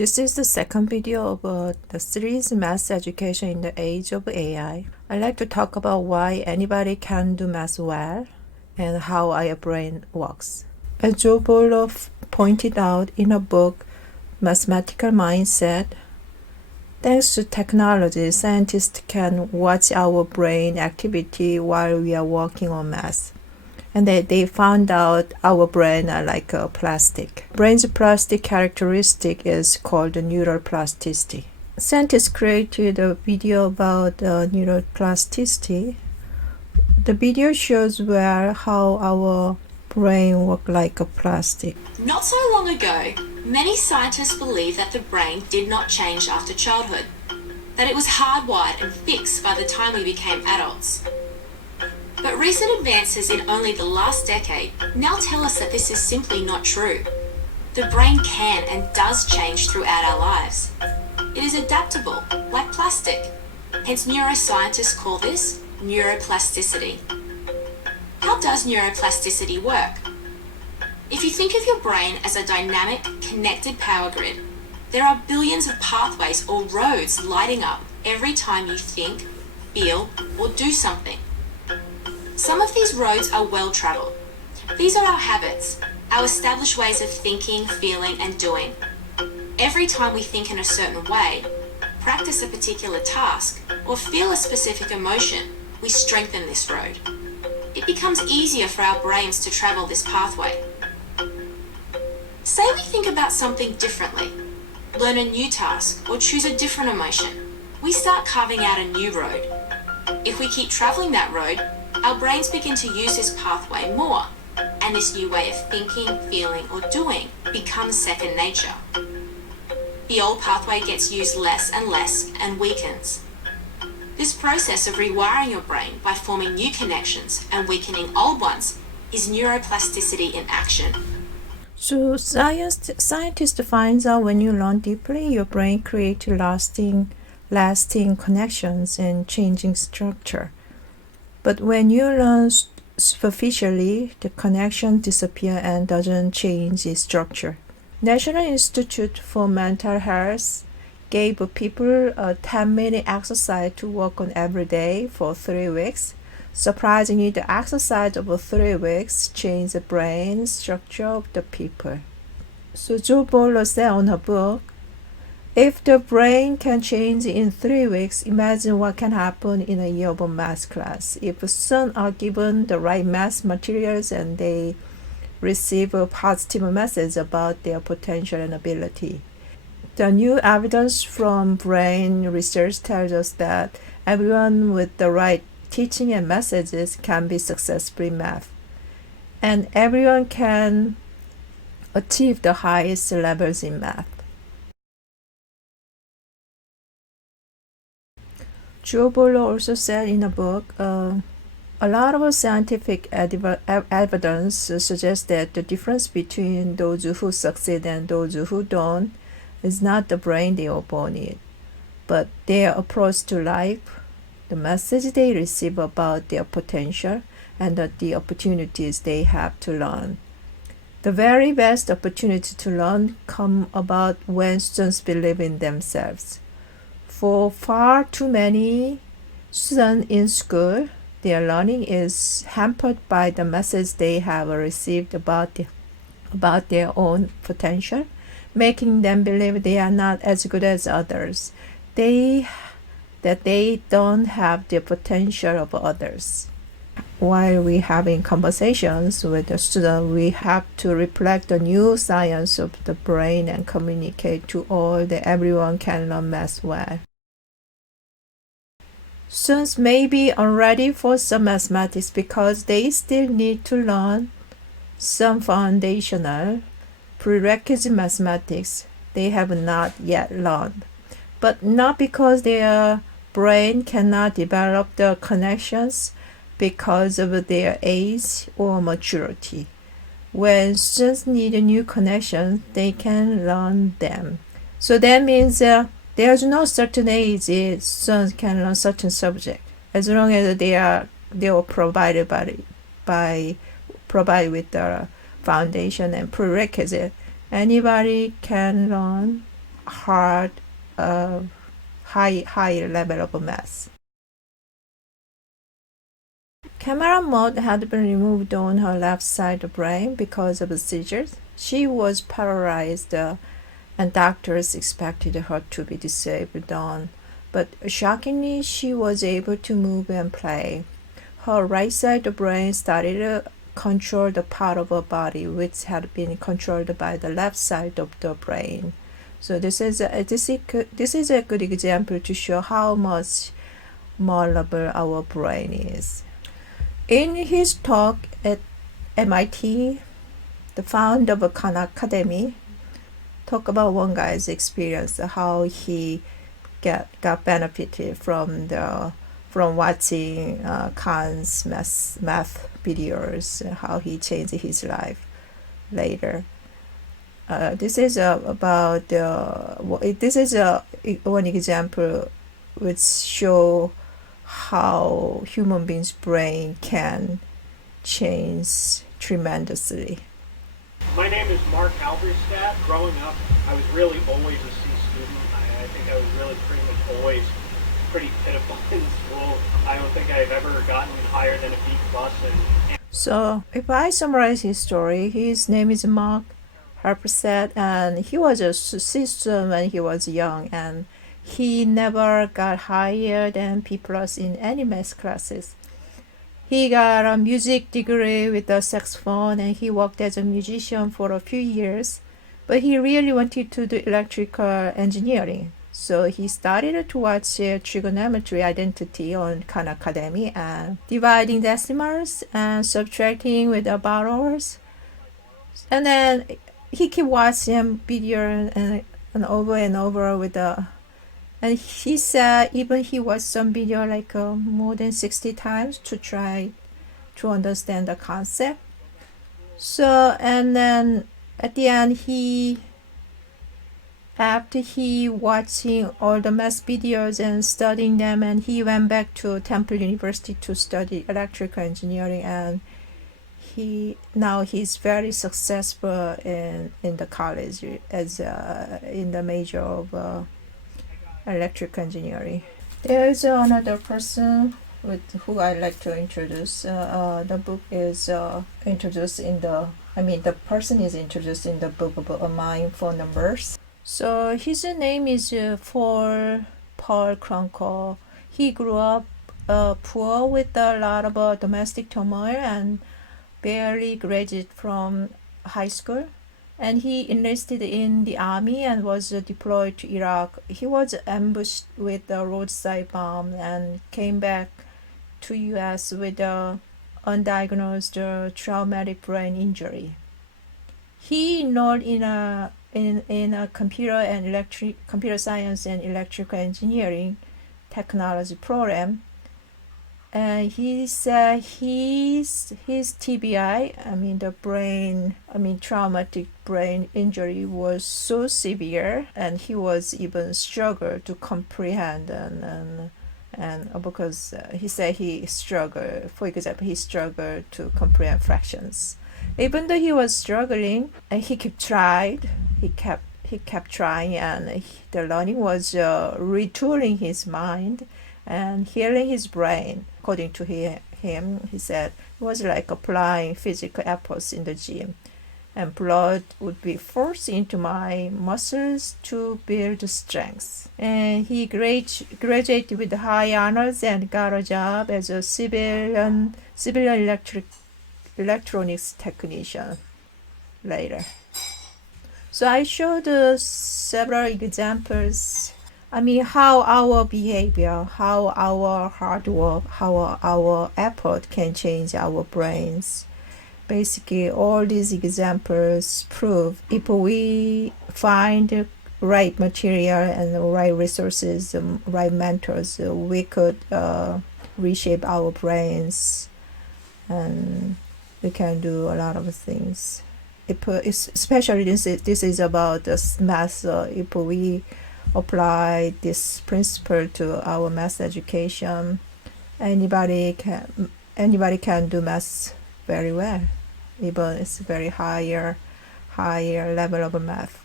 This is the second video of the series Math Education in the Age of AI. I'd like to talk about why anybody can do math well and how our brain works. As Jo Boaler pointed out in her book Mathematical Mindset, thanks to technology, scientists can watch our brain activity while we are working on math. And they found out our brain are like a plastic. Brain's plastic characteristic is called neuroplasticity. Scientists created a video about neuroplasticity. The video shows how our brain works like a plastic. Not so long ago, many scientists believed that the brain did not change after childhood, that it was hardwired and fixed by the time we became adults. But recent advances in only the last decade now tell us that this is simply not true. The brain can and does change throughout our lives. It is adaptable, like plastic. Hence neuroscientists call this neuroplasticity. How does neuroplasticity work? If you think of your brain as a dynamic, connected power grid, there are billions of pathways or roads lighting up every time you think, feel, or do something. Some of these roads are well traveled. These are our habits, our established ways of thinking, feeling, and doing. Every time we think in a certain way, practice a particular task, or feel a specific emotion, we strengthen this road. It becomes easier for our brains to travel this pathway. Say we think about something differently, learn a new task, or choose a different emotion. We start carving out a new road. If we keep traveling that road, our brains begin to use this pathway more, and this new way of thinking, feeling, or doing becomes second nature. The old pathway gets used less and weakens. This process of rewiring your brain by forming new connections and weakening old ones is neuroplasticity in action. So scientists find out when you learn deeply, your brain creates lasting connections and changing structure. But when you learn superficially, the connection disappears and doesn't change its structure. National Institute for Mental Health gave people a 10-minute exercise to work on every day for 3 weeks. Surprisingly, the exercise over 3 weeks changed the brain structure of the people. So Jo Boaler said on her book, if the brain can change in 3 weeks, imagine what can happen in a year of a math class. If students are given the right math materials and they receive a positive message about their potential and ability. The new evidence from brain research tells us that everyone with the right teaching and messages can be successful in math. And everyone can achieve the highest levels in math. Jo Boaler also said in a book, a lot of scientific evidence suggests that the difference between those who succeed and those who don't is not the brain they were born in, but their approach to life, the message they receive about their potential, and the opportunities they have to learn. The very best opportunity to learn come about when students believe in themselves. For far too many students in school, their learning is hampered by the message they have received about their own potential, making them believe they are not as good as others, that they don't have the potential of others. While we having conversations with the student, we have to reflect the new science of the brain and communicate to all that everyone can learn math well. Students may be unready for some mathematics because they still need to learn some foundational prerequisite mathematics they have not yet learned, but not because their brain cannot develop the connections because of their age or maturity. When students need a new connection, they can learn them. So that means there's no certain age students can learn certain subject as long as they were provided provided with the foundation and prerequisite. Anybody can learn hard, high level of math. Camera mode had been removed on her left side of the brain because of seizures. She was paralyzed, and doctors expected her to be disabled on, but shockingly, she was able to move and play. Her right side of the brain started to control the part of her body which had been controlled by the left side of the brain. So this is a good example to show how much malleable our brain is. In his talk at MIT, the founder of Khan Academy talked about one guy's experience, how he got benefited from watching Khan's math videos, how he changed his life later. This is one example which show how human beings' brain can change tremendously. My name is Mark Alberstadt. Growing up, I was really always a C student. I think I was really pretty much always pretty pitiful in school. I don't think I've ever gotten higher than a B plus. So if I summarize his story, his name is Mark Alberstadt, and he was a C student when he was young, and he never got higher than B plus in any math classes. He got a music degree with a saxophone, and he worked as a musician for a few years, but he really wanted to do electrical engineering. So he started to watch trigonometry identity on Khan Academy and dividing decimals and subtracting with the borrowers. And then he kept watching video and over with the. And he said even he watched some video like more than 60 times to try to understand the concept. So, and then at the end, after he watching all the math videos and studying them, and he went back to Temple University to study electrical engineering, and he's very successful in the college as in the major of electrical engineering. There is another person with who I like to introduce. The book is introduced in the person is introduced in the book of my phone numbers. So his name is Paul Cronko. He grew up poor with a lot of domestic turmoil and barely graduated from high school. And he enlisted in the army and was deployed to Iraq. He was ambushed with a roadside bomb and came back to U.S. with a undiagnosed traumatic brain injury. He enrolled in a computer science and electrical engineering technology program. And he said his TBI, traumatic brain injury was so severe, and he was even struggled to comprehend and because he said he struggled. For example, he struggled to comprehend fractions. Even though he was struggling, and he kept trying, and the learning was retooling his mind and healing his brain. According to him, he said it was like applying physical efforts in the gym, and blood would be forced into my muscles to build strength. And he graduated with high honors and got a job as a civilian electronics technician later. So I showed several examples. How our behavior, how our hard work, how our effort can change our brains. Basically, all these examples prove if we find the right material and the right resources, right mentors, we could reshape our brains, and we can do a lot of things. Especially this is about math. If we apply this principle to our math education, anybody can do math very well, even it's very higher level of math.